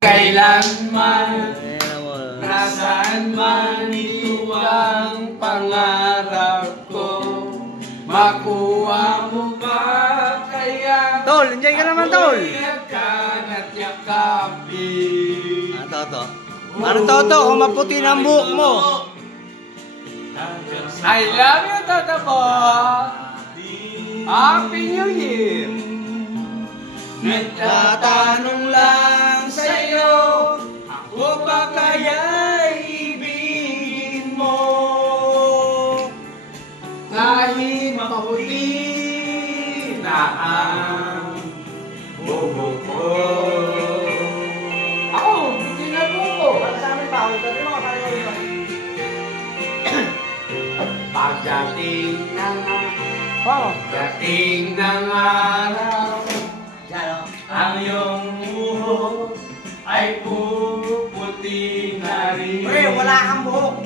Kailanman, nasaan man, ito ang pangarap ko. Makuha mo ba kaya? Tol, enjoy ka naman, Tol! Toto. Anong Toto? Kung maputi ng buhok mo. I love you, Toto po! Happy New Year! Nagtatanong lang sa'yo, ako ba kaya'y ibigin mo? Kahit maputi na ang buhok ko. Ako, hindi na buhok ko. Para sa amin pa, sabi mo ka parang ito. Pagdating ng araw, ang iyong buhok ay puputi na rin. Pre, wala kang buhok.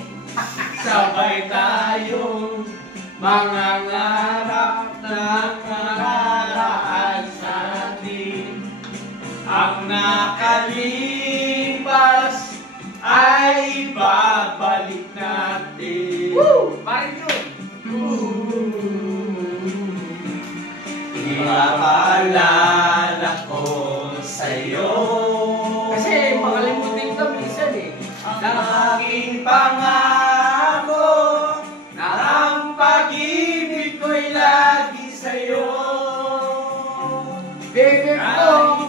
Sabay tayong mga ngarap na nakaraan sa atin. Ang nakalipas ay babalik natin. Woo! Mario! Ipapaalala ko sa'yo. Kasi makalimutin ka minsan eh. Ang aking pangako na ang pag-ibig ko'y lagi sa'yo. Baby ko,